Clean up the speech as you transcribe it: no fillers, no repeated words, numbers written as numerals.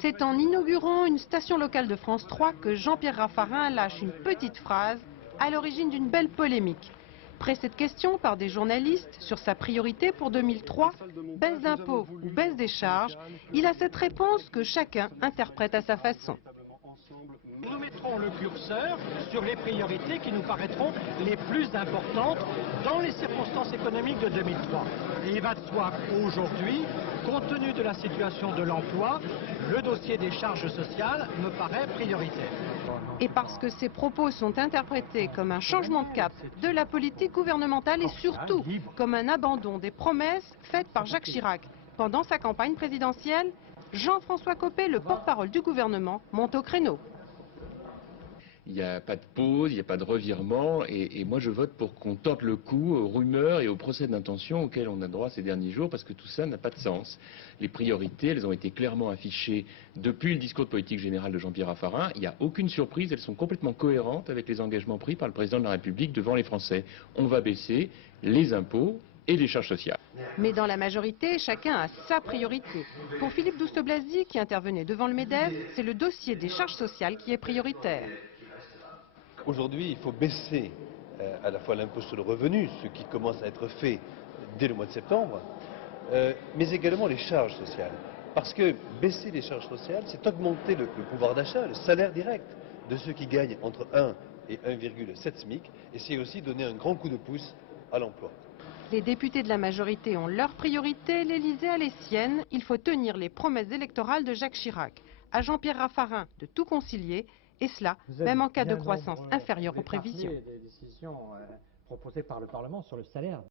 C'est en inaugurant une station locale de France 3 que Jean-Pierre Raffarin lâche une petite phrase à l'origine d'une belle polémique. Pressé de questions par des journalistes sur sa priorité pour 2003, baisse d'impôts ou baisse des charges, il a cette réponse que chacun interprète à sa façon. Nous mettrons le curseur sur les priorités qui nous paraîtront les plus importantes dans les circonstances économiques de 2003. Et il va de soi qu'aujourd'hui, compte tenu de la situation de l'emploi, le dossier des charges sociales me paraît prioritaire. Et parce que ces propos sont interprétés comme un changement de cap de la politique gouvernementale et surtout comme un abandon des promesses faites par Jacques Chirac pendant sa campagne présidentielle, Jean-François Copé, le porte-parole du gouvernement, monte au créneau. Il n'y a pas de pause, il n'y a pas de revirement, et moi je vote pour qu'on tente le coup aux rumeurs et aux procès d'intention auxquels on a droit ces derniers jours, parce que tout ça n'a pas de sens. Les priorités, elles ont été clairement affichées depuis le discours de politique générale de Jean-Pierre Raffarin. Il n'y a aucune surprise, elles sont complètement cohérentes avec les engagements pris par le président de la République devant les Français. On va baisser les impôts et les charges sociales. Mais dans la majorité, chacun a sa priorité. Pour Philippe Douste-Blazy, qui intervenait devant le MEDEF, c'est le dossier des charges sociales qui est prioritaire. Aujourd'hui, il faut baisser à la fois l'impôt sur le revenu, ce qui commence à être fait dès le mois de septembre, mais également les charges sociales. Parce que baisser les charges sociales, c'est augmenter le pouvoir d'achat, le salaire direct de ceux qui gagnent entre 1 et 1,7 SMIC, et c'est aussi donner un grand coup de pouce à l'emploi. Les députés de la majorité ont leurs priorités, l'Élysée a les siennes. Il faut tenir les promesses électorales de Jacques Chirac. À Jean-Pierre Raffarin de tout concilier, et cela même en cas de croissance inférieure aux prévisions. Des décisions proposées par le Parlement sur le salaire.